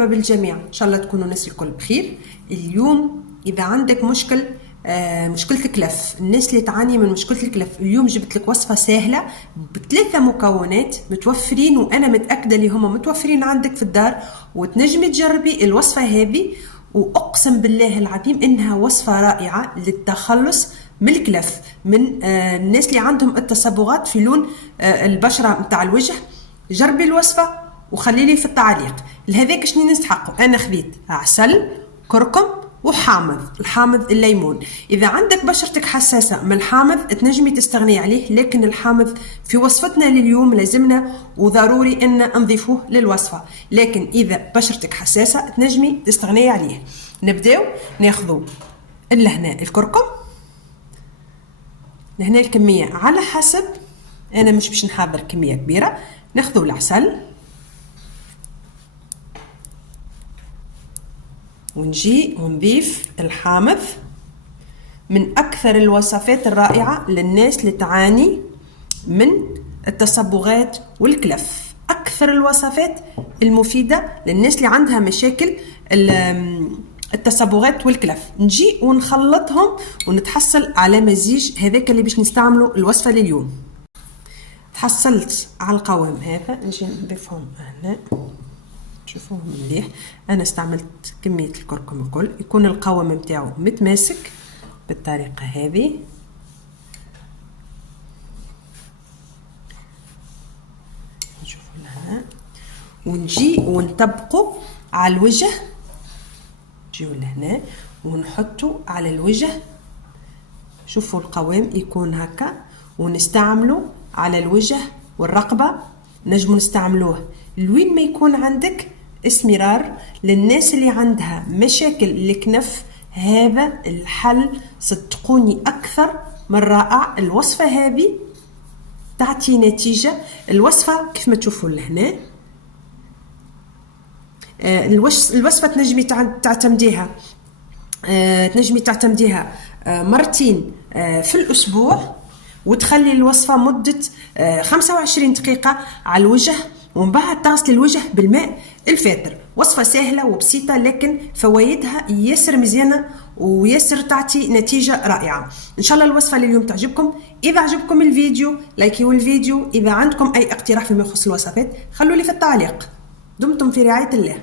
مرحبا بالجميع، إن شاء الله تكونوا الناس الكل بخير. اليوم إذا عندك مشكلة الكلف، الناس اللي تعاني من مشكلة الكلف، اليوم جبت لك وصفة سهلة بثلاثة مكونات متوفرين، وأنا متأكدة اللي هما متوفرين عندك في الدار، وتنجمي تجربي الوصفة هذه، وأقسم بالله العظيم إنها وصفة رائعة للتخلص من الكلف، من الناس اللي عندهم التصبغات في لون البشرة متاع الوجه. جربي الوصفة وخلي لي في التعليق. لهذاك شنو نستحقه؟ انا خذيت عسل، كركم، وحامض. الحامض الليمون. اذا عندك بشرتك حساسه من الحامض تنجمي تستغني عليه، لكن الحامض في وصفتنا لليوم لازمنا وضروري ان نضيفوه للوصفه، لكن اذا بشرتك حساسه تنجمي تستغني عليه. نبداو ناخذوا لهنا الكركم، لهنا الكميه على حسب، انا مش باش نحضر كميه كبيره. ناخذوا العسل ونجي ونضيف الحامض، من أكثر الوصفات الرائعة للناس اللي تعاني من التصبغات والكلف، أكثر الوصفات المفيدة للناس اللي عندها مشاكل التصبغات والكلف. نجي ونخلطهم ونتحصل على مزيج هذاك اللي باش نستعمله الوصفة لليوم. تحصلت على القوام هذا، نجي نضيفهم هنا، شوفوهم مليح. انا استعملت كميه الكركم الكل، يكون القوام متاعو متماسك بالطريقه هذه. نشوفوا لهنا ونجي ونطبقوا على الوجه، نجيو لهنا ونحطوا على الوجه. شوفوا القوام يكون هكا، ونستعملوا على الوجه والرقبه. نجموا نستعملوه لوين ما يكون عندك اسمرار. للناس اللي عندها مشاكل الكنف هذا الحل صدقوني اكثر من رائع. الوصفه هذه تعطي نتيجه. الوصفه كيف ما تشوفوا لهنا، الوصفه تنجمي تعتمديها مرتين في الاسبوع، وتخلي الوصفه مده 25 دقيقه على الوجه، ومن بعد تغسل الوجه بالماء الفاتر. وصفة سهلة وبسيطة، لكن فوائدها ياسر مزيانة وياسر تعطي نتيجة رائعة. إن شاء الله الوصفة لليوم تعجبكم. إذا عجبكم الفيديو لايكيوا الفيديو. إذا عندكم أي اقتراح فيما يخص الوصفات خلوا لي في التعليق. دمتم في رعاية الله.